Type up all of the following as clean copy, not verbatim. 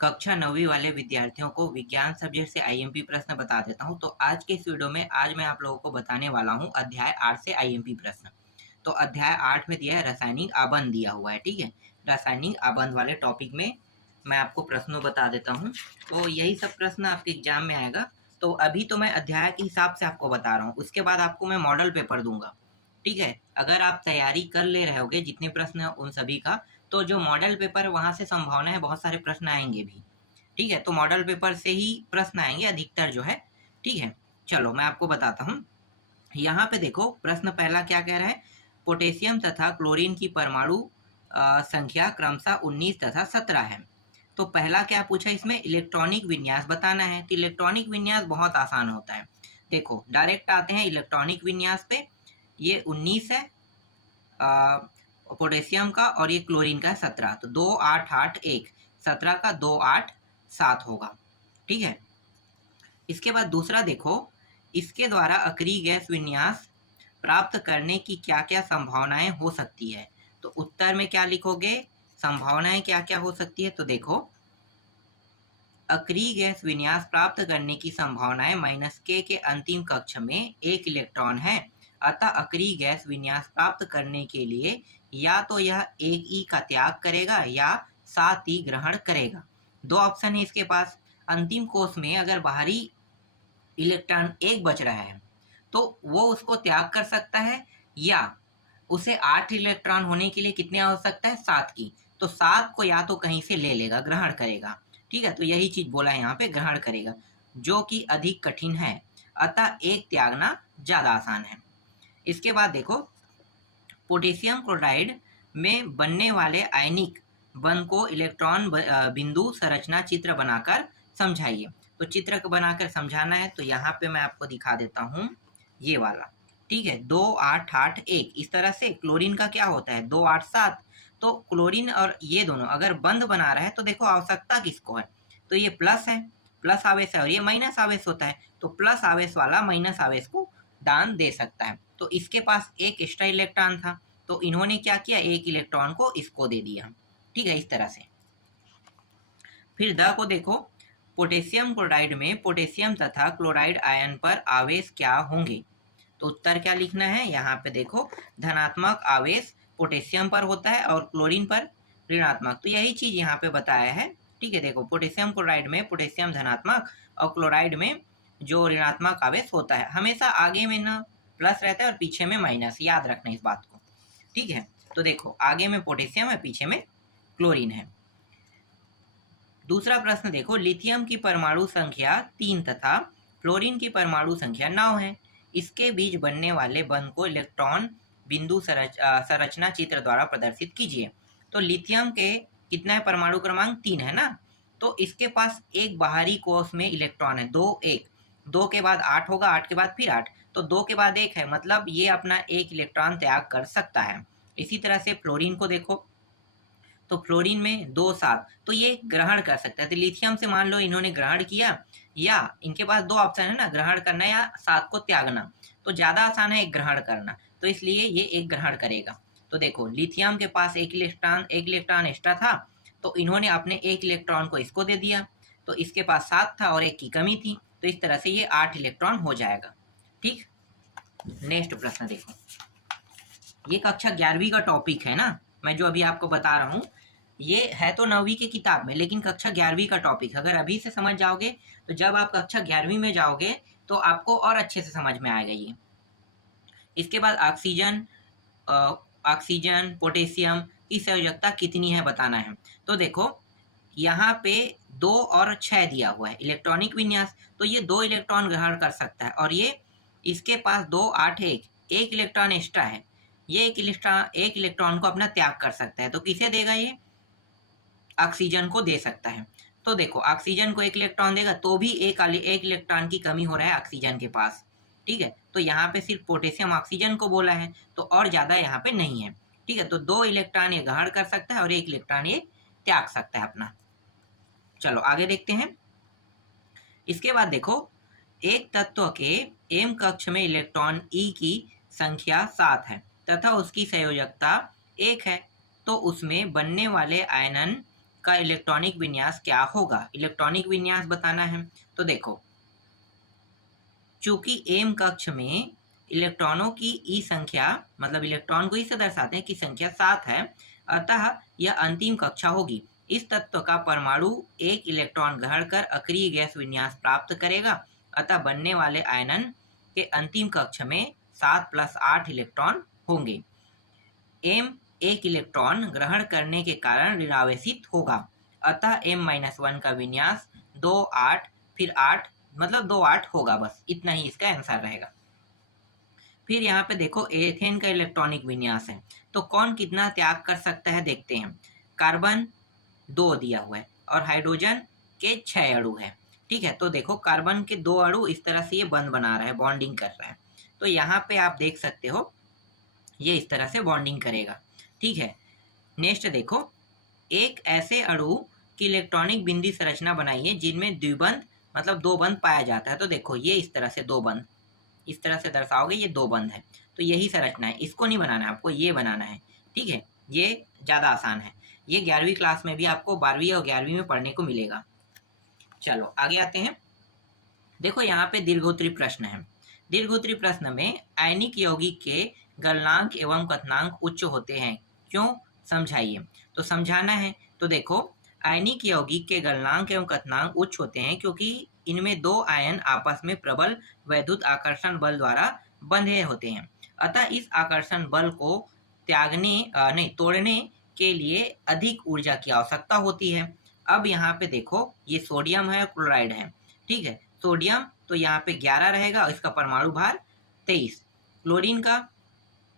कक्षा 9वीं वाले विद्यार्थियों को विज्ञान सब्जेक्ट से आईएमपी प्रश्न बता देता हूँ। तो आज के इस वीडियो में आज मैं आप लोगों को बताने वाला हूँ अध्याय 8 से आईएमपी प्रश्न। तो अध्याय 8 में दिया है रासायनिक आबंध दिया हुआ है, ठीक है। रासायनिक आबंध वाले टॉपिक में मैं आपको प्रश्नों बता देता हूँ। तो यही सब प्रश्न आपके एग्जाम में आएगा। तो अभी तो मैं अध्याय के हिसाब से आपको बता रहा हूँ, उसके बाद आपको मैं मॉडल पेपर दूंगा, ठीक है। अगर आप तैयारी कर ले रहे होगे जितने प्रश्न हैं उन सभी का, तो जो मॉडल पेपर वहाँ से संभावना है बहुत सारे प्रश्न आएंगे भी, ठीक है। तो मॉडल पेपर से ही प्रश्न आएंगे अधिकतर जो है, ठीक है। चलो मैं आपको बताता हूँ। यहाँ पे देखो प्रश्न पहला क्या कह रहा है, पोटेशियम तथा क्लोरीन की परमाणु संख्या क्रमशः 19 तथा 17 है। तो पहला क्या पूछा, इसमें इलेक्ट्रॉनिक विन्यास बताना है। तो इलेक्ट्रॉनिक विन्यास बहुत आसान होता है। देखो डायरेक्ट आते हैं इलेक्ट्रॉनिक विन्यास पे। ये 19 है पोटेशियम का और ये क्लोरीन का 17। तो 2 8 8 1, 17 का 2 8 7 होगा, ठीक है। इसके बाद दूसरा देखो, इसके द्वारा अक्रिय गैस विन्यास प्राप्त करने की क्या क्या संभावनाएं हो सकती है। तो उत्तर में क्या लिखोगे, संभावनाएं क्या क्या हो सकती है। तो देखो अक्रिय गैस विन्यास प्राप्त करने की संभावनाएं -k के अंतिम कक्ष में 1 इलेक्ट्रॉन है। अतः अक्रिय गैस विन्यास प्राप्त करने के लिए या तो यह 1e का त्याग करेगा या 7e ग्रहण करेगा। दो ऑप्शन है इसके पास। अंतिम कोष में अगर बाहरी इलेक्ट्रॉन 1 बच रहा है तो वो उसको त्याग कर सकता है, या उसे 8 इलेक्ट्रॉन होने के लिए कितने आवश्यकता है, 7 की। तो 7 को या तो कहीं से ले लेगा, ग्रहण करेगा, ठीक है। तो यही चीज बोला है यहाँ पे, ग्रहण करेगा, जो कि अधिक कठिन है। अतः 1 त्यागना ज्यादा आसान है। इसके बाद देखो, पोटेशियम क्लोराइड में बनने वाले आयनिक बंध को इलेक्ट्रॉन बिंदु संरचना चित्र बनाकर समझाइए। तो चित्र बनाकर समझाना है, तो यहाँ पे मैं आपको दिखा देता हूँ ये वाला, ठीक है। 2 8 8 1 इस तरह से। क्लोरीन का क्या होता है 2 8 7। तो क्लोरीन और ये दोनों अगर बंध बना रहा है तो देखो आवश्यकता किसको है, तो ये प्लस है, प्लस आवेश है, और ये माइनस आवेश होता है। तो प्लस आवेश वाला माइनस आवेश को दान दे सकता है। तो इसके पास एक एक्स्ट्रा इलेक्ट्रॉन था, तो इन्होंने क्या किया, 1 इलेक्ट्रॉन को इसको दे दिया, ठीक है, इस तरह से। फिर द को देखो, पोटेशियम क्लोराइड में पोटेशियम तथा क्लोराइड आयन पर आवेश क्या होंगे। तो उत्तर क्या लिखना है, यहाँ पे देखो धनात्मक आवेश पोटेशियम पर होता है और क्लोरीन पर ऋणात्मक। तो यही चीज यहाँ पे बताया है, ठीक है। देखो पोटेशियम क्लोराइड में पोटेशियम धनात्मक और क्लोराइड में जो ऋणात्मक आवेश होता है, हमेशा आगे में ना प्लस रहता है और पीछे में माइनस, याद रखना इस बात को, ठीक है। तो देखो आगे में पोटेशियम है, पीछे में क्लोरीन है। दूसरा प्रश्न देखो, लिथियम की परमाणु संख्या 3 तथा फ्लोरीन की परमाणु संख्या 9 है। इसके बीच बनने वाले बंध को इलेक्ट्रॉन बिंदु संरचना चित्र द्वारा प्रदर्शित कीजिए। तो लिथियम के कितना है, परमाणु क्रमांक 3 है ना। तो इसके पास एक बाहरी कोष में इलेक्ट्रॉन है 2 1, 2 के बाद 8 होगा, 8 के बाद फिर 8, तो 2 के बाद 1 है, मतलब ये अपना 1 इलेक्ट्रॉन त्याग कर सकता है। इसी तरह से फ्लोरीन को देखो, तो फ्लोरीन में 2 7, तो ये ग्रहण कर सकता है। तो लिथियम से मान लो इन्होंने ग्रहण किया, या इनके पास 2 ऑप्शन है ना, ग्रहण करना या 7 को त्यागना। तो ज्यादा आसान है एक ग्रहण करना, तो इसलिए ये एक ग्रहण करेगा। तो देखो लिथियम के पास एक इलेक्ट्रॉन एक्स्ट्रा था, तो इन्होंने अपने 1 इलेक्ट्रॉन को इसको दे दिया। तो इसके पास 7 था और 1 की कमी थी, तो इस तरह से ये 8 इलेक्ट्रॉन हो जाएगा, ठीक। नेक्स्ट प्रश्न देखो, ये कक्षा 11वीं का टॉपिक है ना, मैं जो अभी आपको बता रहा हूँ ये है तो 9वीं की किताब में, लेकिन कक्षा 11वीं का टॉपिक। अगर अभी से समझ जाओगे तो जब आप कक्षा 11वीं में जाओगे तो आपको और अच्छे से समझ में आएगा ये। इसके बाद ऑक्सीजन पोटेशियम की संयोजकता कितनी है बताना है। तो देखो यहाँ पे 2 और 6 दिया हुआ है इलेक्ट्रॉनिक विन्यास, तो ये 2 इलेक्ट्रॉन ग्रहण कर सकता है, और ये इसके पास 2 8 1, 1 इलेक्ट्रॉन एक्स्ट्रा है, ये एक इलेक्ट्रॉन को अपना त्याग कर सकता है। तो किसे देगा, ये ऑक्सीजन को दे सकता है। तो देखो ऑक्सीजन को 1 इलेक्ट्रॉन देगा तो भी एक इलेक्ट्रॉन की कमी हो रहा है ऑक्सीजन के पास, ठीक है। तो यहाँ पे सिर्फ पोटेशियम ऑक्सीजन को बोला है, तो और ज्यादा यहाँ पे नहीं है, ठीक है। तो 2 इलेक्ट्रॉन ये ग्रहण कर सकता है और 1 इलेक्ट्रॉन ये त्याग सकता है अपना। चलो आगे देखते हैं। इसके बाद देखो, एक तत्व के एम कक्ष में इलेक्ट्रॉन ई की संख्या 7 है तथा उसकी संयोजकता 1 है, तो उसमें बनने वाले आयनन का इलेक्ट्रॉनिक विन्यास क्या होगा, इलेक्ट्रॉनिक विन्यास बताना है। तो देखो, चूंकि एम कक्ष में इलेक्ट्रॉनों की ई संख्या, मतलब इलेक्ट्रॉन को इसे दर्शाते हैं कि संख्या 7 है, अतः यह अंतिम कक्षा होगी। इस तत्व का परमाणु एक इलेक्ट्रॉन ग्रहण कर अक्रिय गैस विन्यास प्राप्त करेगा, अतः बनने वाले आयनन के अंतिम कक्ष में 7 + 8 इलेक्ट्रॉन होंगे। एम एक इलेक्ट्रॉन ग्रहण करने के कारण ऋणावेशित होगा, अतः m-1 का विन्यास 2 8 फिर 8, मतलब 2 8 होगा। बस इतना ही इसका आंसर रहेगा। फिर यहाँ पे देखो एथेन का इलेक्ट्रॉनिक विन्यास है, तो कौन कितना त्याग कर सकता है देखते हैं। कार्बन 2 दिया हुआ है और हाइड्रोजन के 6 अणु है। ठीक है, तो देखो कार्बन के 2 अणु इस तरह से ये बंध बना रहा है, बॉन्डिंग कर रहा है। तो यहाँ पे आप देख सकते हो ये इस तरह से बॉन्डिंग करेगा। ठीक है, नेक्स्ट देखो, एक ऐसे अणु की इलेक्ट्रॉनिक बिंदी संरचना बनाइए जिनमें द्विबंध, मतलब 2 बंध पाया जाता है। तो देखो ये इस तरह से 2 बंध, इस तरह से दर्शाओगे, ये 2 बंध है। तो यही संरचना है, इसको नहीं बनाना है आपको, ये बनाना है। ठीक है, ये ज़्यादा आसान है। ये 11वीं क्लास में भी आपको 12वीं और 11वीं में पढ़ने को मिलेगा। चलो आगे आते हैं। देखो यहाँ पे दीर्घोत्तरी प्रश्न है। दीर्घोत्तरी प्रश्न में आयनिक यौगिक के गलनांक एवं कथनांक उच्च होते हैं, क्यों, समझाइए। तो समझाना है। तो देखो, आयनिक यौगिक के गलनांक एवं कथनांक उच्च होते हैं क्योंकि इनमें 2 आयन आपस में प्रबल वैद्युत आकर्षण बल द्वारा बंधे होते हैं, अतः इस आकर्षण बल को तोड़ने के लिए अधिक ऊर्जा की आवश्यकता होती है। अब यहाँ पे देखो, ये सोडियम है, क्लोराइड है। ठीक है, सोडियम तो यहाँ पे 11 रहेगा और इसका परमाणु भार 23। क्लोरीन का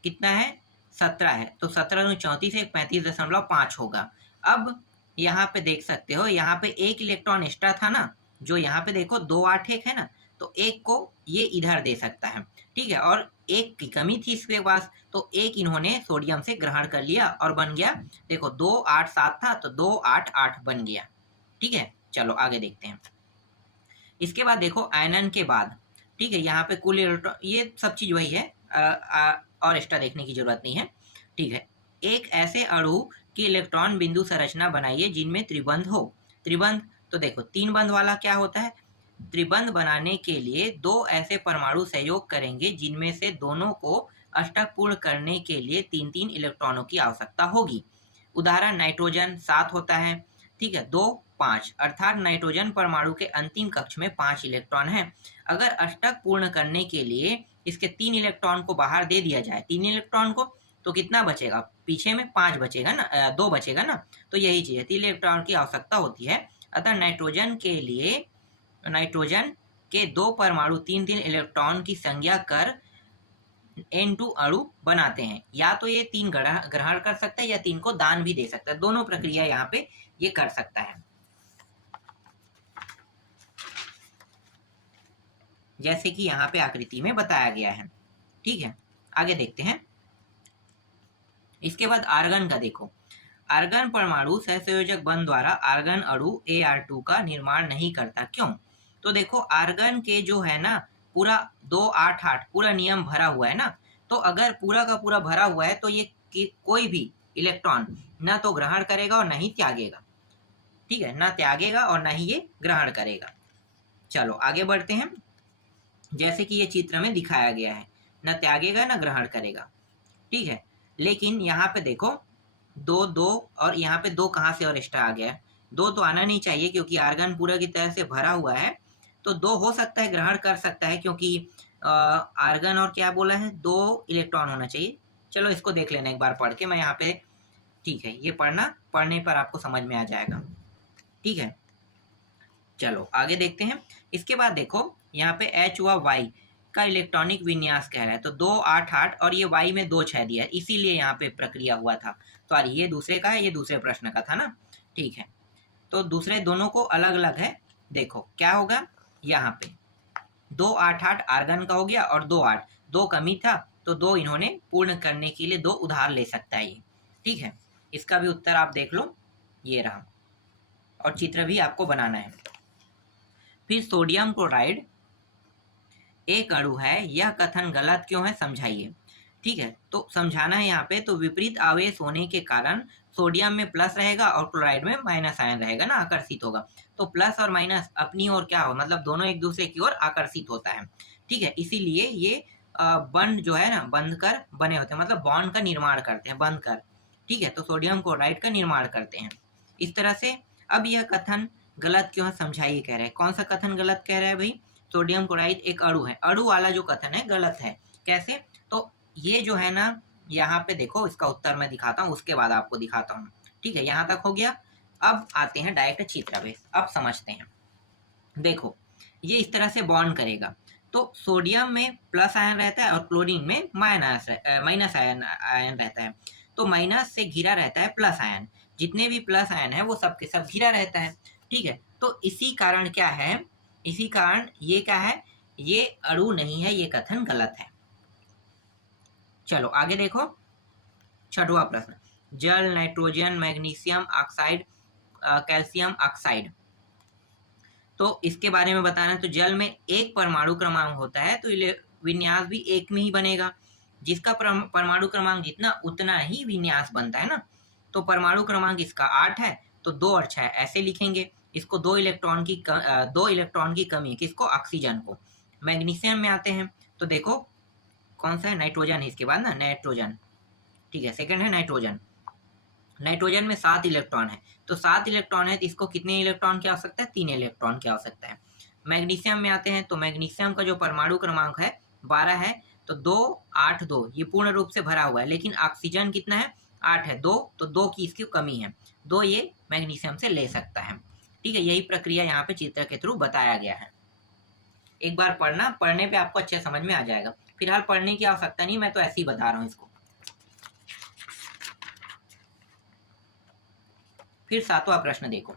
कितना है, 17 है, तो 17 × 34 है, 35.5 होगा। अब यहाँ पे देख सकते हो, यहाँ पे एक इलेक्ट्रॉन एक्स्ट्रा था ना, जो यहाँ पे देखो 2 8 1 है ना, तो एक को ये इधर दे सकता है। ठीक है, और एक की कमी थी इसके पास, तो एक इन्होंने सोडियम से ग्रहण कर लिया और बन गया, देखो 2 8 7 था तो 2 8 8 बन गया। ठीक है, चलो आगे देखते हैं। इसके बाद देखो आयनन के बाद, ठीक है, यहाँ पे कुल इलेक्ट्रॉन, ये सब चीज वही है, और एक्स्ट्रा देखने की जरूरत नहीं है। ठीक है, एक ऐसे अणु की इलेक्ट्रॉन बिंदु संरचना बनाइए जिनमें त्रिबंध हो। त्रिबंध तो देखो 3 बंध वाला क्या होता है, त्रिबंध बनाने के लिए 2 ऐसे परमाणु सहयोग करेंगे जिनमें से दोनों को अष्टक पूर्ण करने के लिए 3-3 इलेक्ट्रॉनों की आवश्यकता होगी। उदाहरण नाइट्रोजन 7 होता है। ठीक है, 2 5, अर्थात नाइट्रोजन परमाणु के अंतिम कक्ष में 5 इलेक्ट्रॉन हैं। अगर अष्टक पूर्ण करने के लिए इसके 3 इलेक्ट्रॉन को बाहर दे दिया जाए, 3 इलेक्ट्रॉन को, तो कितना बचेगा, पीछे में 5 बचेगा ना, 2 बचेगा ना। तो यही चीज है, 3 इलेक्ट्रॉन की आवश्यकता होती है। अतः नाइट्रोजन के लिए नाइट्रोजन के 2 परमाणु 3-3 इलेक्ट्रॉन की संज्ञा कर N2 अणु बनाते हैं। या तो ये 3 ग्रहण कर सकता है या 3 को दान भी दे सकता है, दोनों प्रक्रिया यहाँ पे ये कर सकता है, जैसे कि यहाँ पे आकृति में बताया गया है। ठीक है, आगे देखते हैं। इसके बाद आर्गन का देखो, आर्गन परमाणु सहसंयोजक बंध द्वारा आर्गन अणु Ar2 का निर्माण नहीं करता, क्यों। तो देखो आर्गन के जो है ना, पूरा 2 8 8 पूरा नियम भरा हुआ है ना, तो अगर पूरा का पूरा भरा हुआ है तो ये कोई भी इलेक्ट्रॉन ना तो ग्रहण करेगा और ना ही त्यागेगा। ठीक है, ना त्यागेगा और ना ही ये ग्रहण करेगा। चलो आगे बढ़ते हैं। जैसे कि ये चित्र में दिखाया गया है, ना त्यागेगा ना ग्रहण करेगा। ठीक है, लेकिन यहाँ पे देखो 2 2 और यहाँ पे 2 कहाँ से और एक्स्ट्रा आ गया, 2 तो आना नहीं चाहिए क्योंकि आर्गन पूरा की तरह से भरा हुआ है। तो 2 हो सकता है, ग्रहण कर सकता है, क्योंकि आर्गन और क्या बोला है, 2 इलेक्ट्रॉन होना चाहिए। चलो इसको देख लेना एक बार पढ़ के, मैं यहाँ पे, ठीक है, ये पढ़ने पर आपको समझ में आ जाएगा। ठीक है, चलो आगे देखते हैं। इसके बाद देखो यहाँ पे H व Y का इलेक्ट्रॉनिक विन्यास कह रहा है, तो 2 8 8 और ये Y में 2 6 दिया है, इसीलिए यहाँ पे प्रक्रिया हुआ था। सॉरी, ये दूसरे का है, ये दूसरे प्रश्न का था ना। ठीक है, तो दूसरे दोनों को अलग अलग है। देखो क्या होगा, यहाँ पे 2 8 8 आर्गन का हो गया और 2 8, 2 कमी था तो 2 इन्होंने पूर्ण करने के लिए 2 उधार ले सकता है ये। ठीक है, इसका भी उत्तर आप देख लो, ये रहा, और चित्र भी आपको बनाना है। फिर सोडियम क्लोराइड एक अणु है, यह कथन गलत क्यों है, समझाइए। ठीक है, तो समझाना है यहाँ पे। तो विपरीत आवेश होने के कारण सोडियम में प्लस रहेगा और क्लोराइड में माइनस आयन रहेगा ना, आकर्षित होगा। तो प्लस और माइनस अपनी ओर क्या हो, मतलब दोनों एक दूसरे की ओर आकर्षित होता है। ठीक है, इसीलिए ये बंध जो है ना, बंध कर बने होते हैं, मतलब बॉन्ड का निर्माण करते हैं, बंध कर। ठीक है, तो सोडियम क्लोराइड का निर्माण करते हैं इस तरह से। अब यह कथन गलत क्यों है, समझाइए कह रहे हैं। कौन सा कथन गलत कह रहा है भाई? सोडियम क्लोराइड एक अणु है, अणु वाला जो कथन है गलत है। कैसे? तो ये जो है ना, यहाँ पे देखो, इसका उत्तर मैं दिखाता हूँ, उसके बाद आपको दिखाता हूँ। ठीक है, यहाँ तक हो गया। अब आते हैं डायरेक्ट चित्रावेश, अब समझते हैं। देखो, ये इस तरह से बॉन्ड करेगा, तो सोडियम में प्लस आयन रहता है और क्लोरीन में माइनस आयन रहता है। तो माइनस से घिरा रहता है प्लस आयन, जितने भी प्लस आयन है वो सब के सब घिरा रहता है। ठीक है, तो इसी कारण क्या है, इसी कारण ये क्या है, ये अणु नहीं है, ये कथन गलत है। चलो आगे देखो, छठवां प्रश्न, जल, nitrogen, magnesium oxide, calcium oxide. तो इसके बारे में बताना है। तो जल में एक परमाणु क्रमांक होता है, तो विन्यास भी एक में ही बनेगा। जिसका परमाणु क्रमांक जितना उतना ही विन्यास बनता है ना। तो परमाणु क्रमांक इसका 8 है, तो 2 और 6 ऐसे लिखेंगे। इसको 2 इलेक्ट्रॉन की कमी है, किसको? ऑक्सीजन को। मैग्नीशियम में आते हैं, तो देखो कौन सा है, नाइट्रोजन है इसके बाद ना, नाइट्रोजन। ठीक है, सेकंड है नाइट्रोजन। नाइट्रोजन में 7 इलेक्ट्रॉन है, तो 7 इलेक्ट्रॉन है, तो इसको कितने इलेक्ट्रॉन की आवश्यकता है? 3 इलेक्ट्रॉन की आवश्यकता है। मैग्नीशियम में आते हैं, तो मैग्नीशियम का जो परमाणु क्रमांक है 12 है, तो 2 8 2 ये पूर्ण रूप से भरा हुआ है। लेकिन ऑक्सीजन कितना है? 8 है, 2, तो 2 की इसकी कमी है, 2 ये मैग्नीशियम से ले सकता है। ठीक है, यही प्रक्रिया यहाँ पे चित्र के थ्रू बताया गया है। एक बार पढ़ना, पढ़ने पे आपको अच्छे समझ में आ जाएगा। फिलहाल पढ़ने की आवश्यकता नहीं, मैं तो ऐसे ही बता रहा हूँ इसको। फिर 7वां प्रश्न देखो,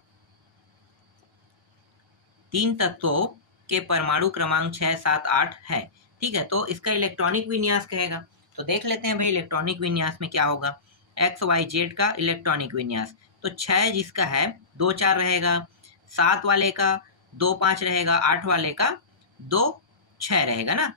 3 तत्वों के परमाणु क्रमांक 6 7 8 है। ठीक है, तो इसका इलेक्ट्रॉनिक विन्यास कहेगा। तो देख लेते हैं भाई इलेक्ट्रॉनिक विन्यास में क्या होगा। एक्स वाई जेड का इलेक्ट्रॉनिक विन्यास, तो 6 जिसका है 2 4 रहेगा, 7 वाले का 2 5 रहेगा, 8 वाले का 2 6 रहेगा ना।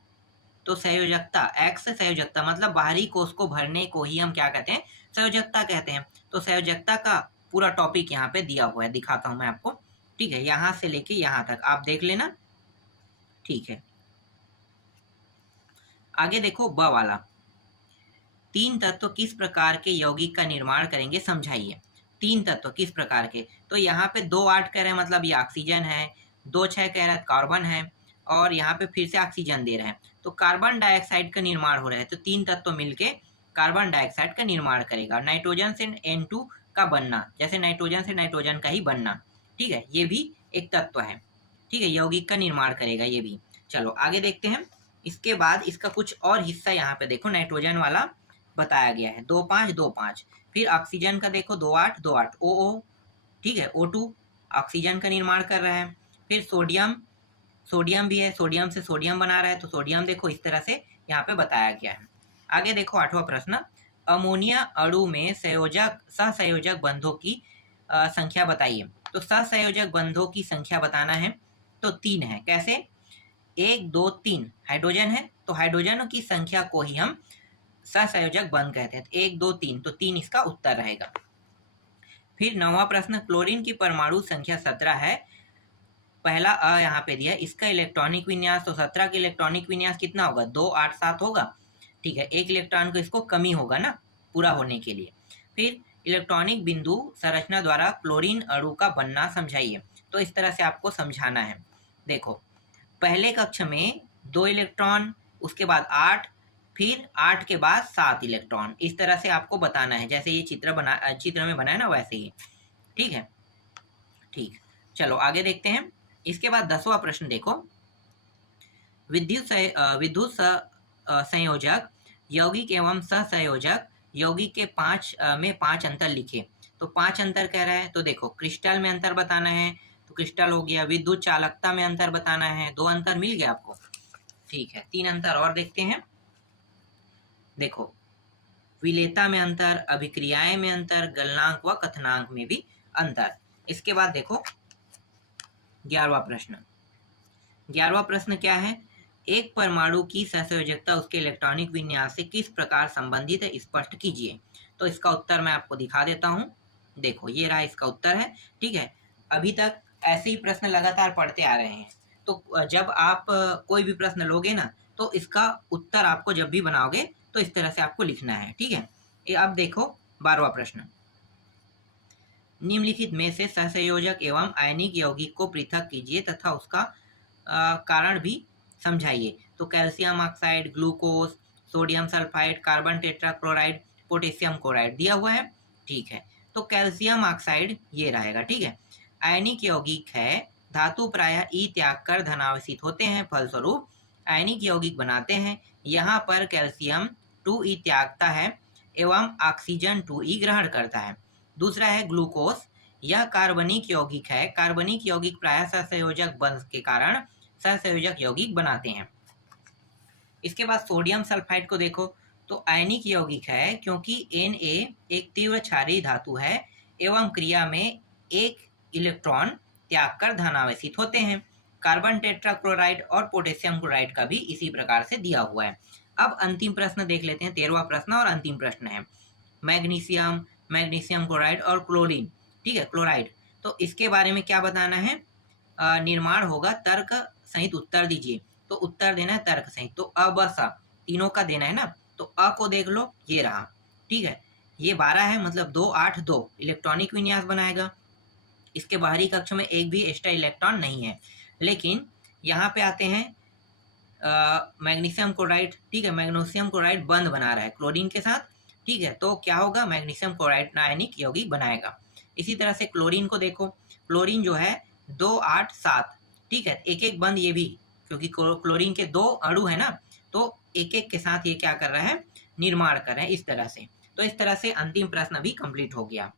तो संयोजकता, एक्स संयोजकता मतलब बाहरी कोष को भरने को ही हम क्या कहते हैं? संयोजकता कहते हैं। तो संयोजकता का पूरा टॉपिक यहाँ पे दिया हुआ है, दिखाता हूं मैं आपको। ठीक है, यहां से लेके यहां तक आप देख लेना। ठीक है, आगे देखो ब वाला, 3 तत्व किस प्रकार के यौगिक का निर्माण करेंगे, समझाइए। 3 तत्व किस प्रकार के? तो यहाँ पे 2 8 कह रहे हैं, मतलब ये ऑक्सीजन है। 2 6 कह रहा है कार्बन है, और यहाँ पे फिर से ऑक्सीजन दे रहे हैं, तो कार्बन डाइऑक्साइड का निर्माण हो रहा है। तो 3 तत्व मिलके कार्बन डाइऑक्साइड का निर्माण करेगा। नाइट्रोजन से N2 का बनना, जैसे नाइट्रोजन से नाइट्रोजन का ही बनना। ठीक है, ये भी एक तत्व है। ठीक है, यौगिक का निर्माण करेगा ये भी। चलो आगे देखते हैं। इसके बाद इसका कुछ और हिस्सा यहाँ पे देखो, नाइट्रोजन वाला बताया गया है, 2 5 2 5। फिर ऑक्सीजन का देखो 2 8 2 8 OO। ठीक है, O2 ऑक्सीजन का निर्माण कर रहा है। फिर सोडियम, सोडियम भी है, सोडियम से सोडियम बना रहा है, तो सोडियम देखो इस तरह से यहाँ पे बताया गया है। आगे देखो 8वां प्रश्न, अमोनिया अणु में सहसंयोजक बंधों की संख्या बताइए। तो सहसंयोजक बंधों की संख्या बताना है, तो 3 है। कैसे? 1 2 3 हाइड्रोजन है, तो हाइड्रोजनों की संख्या को ही हम सहसंयोजक बंध कहते हैं। 1 2 3, तो 3 इसका उत्तर रहेगा। फिर 9वां प्रश्न, क्लोरीन की परमाणु संख्या 17 है, पहला अ यहाँ पे दिया, इसका इलेक्ट्रॉनिक विन्यास, तो 17 का इलेक्ट्रॉनिक विन्यास कितना होगा? 2 8 7 होगा। ठीक है, 1 इलेक्ट्रॉन को इसको कमी होगा ना पूरा होने के लिए। फिर इलेक्ट्रॉनिक बिंदु संरचना द्वारा क्लोरीन अणु का बनना समझाइए। तो इस तरह से आपको समझाना है। देखो, पहले कक्ष में 2 इलेक्ट्रॉन, उसके बाद 8, फिर 8 के बाद 7 इलेक्ट्रॉन, इस तरह से आपको बताना है, जैसे ये चित्र में बनाया ना वैसे ही। ठीक है, ठीक। चलो आगे देखते हैं। इसके बाद 10वां प्रश्न देखो, विद्युत संयोजक यौगिक एवं सहसंयोजक यौगिक के 5 अंतर लिखे। तो 5 अंतर कह रहा है, तो देखो क्रिस्टल में अंतर बताना है, तो क्रिस्टल हो गया। विद्युत चालकता में अंतर बताना है, 2 अंतर मिल गया आपको। ठीक है, 3 अंतर और देखते हैं। देखो, विलेयता में अंतर, अभिक्रियाएं में अंतर, गलनांक व कथनांक में भी अंतर। इसके बाद देखो 11वां प्रश्न। 11वां प्रश्न क्या है? एक परमाणु की सहसंयोजकता उसके इलेक्ट्रॉनिक विन्यास से किस प्रकार संबंधित है, स्पष्ट कीजिए। तो इसका उत्तर मैं आपको दिखा देता हूँ। देखो ये रहा इसका उत्तर है। ठीक है, अभी तक ऐसे ही प्रश्न लगातार पढ़ते आ रहे हैं। तो जब आप कोई भी प्रश्न लोगे ना, तो इसका उत्तर आपको जब भी बनाओगे तो इस तरह से आपको लिखना है। ठीक है, ये अब देखो 12वां प्रश्न। निम्नलिखित में से सहसंयोजक एवं आयनिक यौगिक को पृथक कीजिए तथा उसका कारण भी समझाइए। तो calcium oxide, glucose, sodium sulphide, carbon tetrachloride, potassium chloride दिया हुआ है। ठीक है, तो कैल्शियम ऑक्साइड ये रहेगा। ठीक है, आयनिक यौगिक है, धातु प्रायः ई त्याग कर धनावेशित होते हैं, फलस्वरूप आयनिक यौगिक बनाते हैं। यहाँ पर कैल्शियम 2E त्यागता है एवं ऑक्सीजन 2E ग्रहण करता है। दूसरा है ग्लूकोज, यह कार्बनिक यौगिक है, कार्बनिक यौगिक प्रायः सहसंयोजक बंध के कारण सहसंयोजक यौगिक बनाते हैं। इसके बाद सोडियम सल्फाइड को देखो, तो आयनिक यौगिक है क्योंकि Na एक तीव्र क्षारीय धातु है एवं क्रिया में एक इलेक्ट्रॉन त्याग कर धनावेशित होते हैं। कार्बन टेट्राक्लोराइड और पोटेशियम क्लोराइड का भी इसी प्रकार से दिया हुआ है। अब अंतिम प्रश्न देख लेते हैं, 13वां प्रश्न और अंतिम प्रश्न है। मैग्नीशियम, मैग्नीशियम क्लोराइड और क्लोरीन, ठीक है क्लोराइड, तो इसके बारे में क्या बताना है। निर्माण होगा, तर्क सहित उत्तर दीजिए। तो उत्तर देना है तर्क सहित, तो अ ब स तीनों का देना है ना। तो अ को देख लो, ये रहा। ठीक है, ये 12 है, मतलब 2 8 2 इलेक्ट्रॉनिक विन्यास बनाएगा। इसके बाहरी कक्ष में एक भी एक्स्ट्रा इलेक्ट्रॉन नहीं है। लेकिन यहाँ पे आते हैं मैग्नीशियम क्लोराइड। ठीक है, मैग्नीशियम क्लोराइड बंध बना रहा है क्लोरीन के साथ। ठीक है, तो क्या होगा, मैग्नीशियम क्लोराइड आयनिक यौगिक बनाएगा। इसी तरह से क्लोरीन को देखो, क्लोरीन जो है 2 8 7, ठीक है, एक एक बंद ये भी, क्योंकि क्लोरीन के 2 अणु है ना, तो एक एक के साथ ये क्या कर रहा है, निर्माण कर रहे हैं इस तरह से। तो इस तरह से अंतिम प्रश्न भी कंप्लीट हो गया।